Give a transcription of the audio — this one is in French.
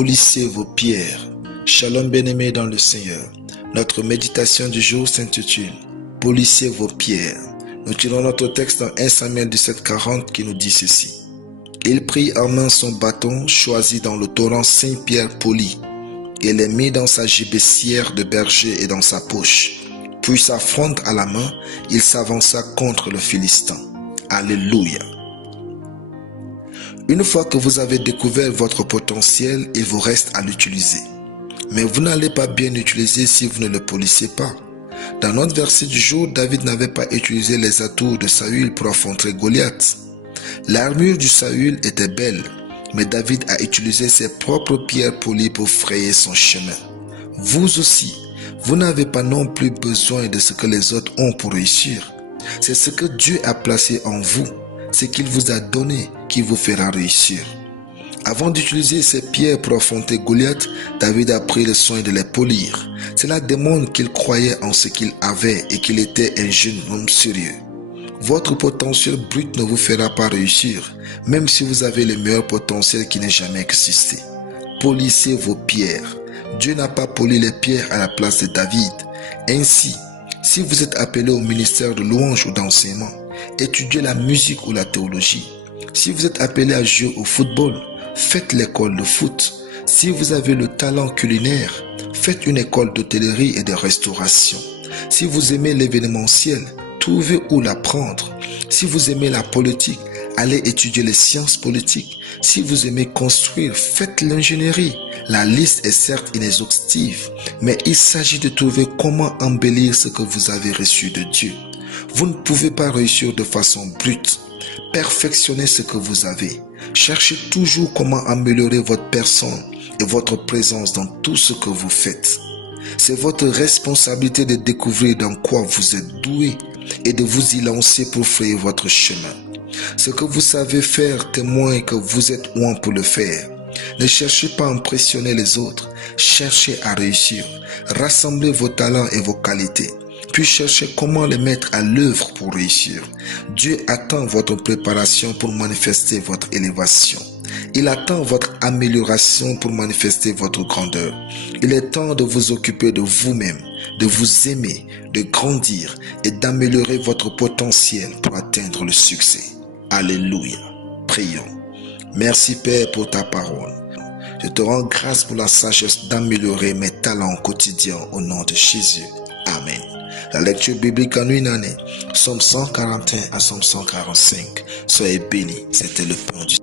Polissez vos pierres. Shalom bien-aimés dans le Seigneur. Notre méditation du jour s'intitule « Polissez vos pierres ». Nous tirons notre texte dans 1 Samuel 17,40 qui nous dit ceci. Il prit en main son bâton, choisi dans le torrent 5 pierres polies, et les mit dans sa gibecière de berger et dans sa poche. Puis sa fronde à la main, il s'avança contre le Philistin. Alléluia. Une fois que vous avez découvert votre potentiel, il vous reste à l'utiliser. Mais vous n'allez pas bien l'utiliser si vous ne le polissez pas. Dans notre verset du jour, David n'avait pas utilisé les atouts de Saül pour affronter Goliath. L'armure du Saül était belle, mais David a utilisé ses propres pierres polies pour frayer son chemin. Vous aussi, vous n'avez pas non plus besoin de ce que les autres ont pour réussir. C'est ce que Dieu a placé en vous, ce qu'il vous a donné qui vous fera réussir. Avant d'utiliser ces pierres pour affronter Goliath, David a pris le soin de les polir. Cela démontre qu'il croyait en ce qu'il avait et qu'il était un jeune homme sérieux. Votre potentiel brut ne vous fera pas réussir, même si vous avez le meilleur potentiel qui n'ait jamais existé. Polissez vos pierres. Dieu n'a pas poli les pierres à la place de David. Ainsi, si vous êtes appelé au ministère de louange ou d'enseignement, étudiez la musique ou la théologie. Si vous êtes appelé à jouer au football, faites l'école de foot. Si vous avez le talent culinaire, faites une école d'hôtellerie et de restauration. Si vous aimez l'événementiel, trouvez où l'apprendre. Si vous aimez la politique, allez étudier les sciences politiques. Si vous aimez construire, faites l'ingénierie. La liste est certes inexhaustive, mais il s'agit de trouver comment embellir ce que vous avez reçu de Dieu. Vous ne pouvez pas réussir de façon brute. Perfectionnez ce que vous avez. Cherchez toujours comment améliorer votre personne et votre présence dans tout ce que vous faites. C'est votre responsabilité de découvrir dans quoi vous êtes doué et de vous y lancer pour frayer votre chemin. Ce que vous savez faire témoigne que vous êtes loin pour le faire. Ne cherchez pas à impressionner les autres, cherchez à réussir. Rassemblez vos talents et vos qualités, puis cherchez comment les mettre à l'œuvre pour réussir. Dieu attend votre préparation pour manifester votre élévation. Il attend votre amélioration pour manifester votre grandeur. Il est temps de vous occuper de vous-même, de vous aimer, de grandir et d'améliorer votre potentiel pour atteindre le succès. Alléluia. Prions. Merci Père pour ta parole. Je te rends grâce pour la sagesse d'améliorer mes talents quotidiens au nom de Jésus. Amen. La lecture biblique en une année, Psaume 141 à Psaume 145. Soyez bénis. C'était le plan du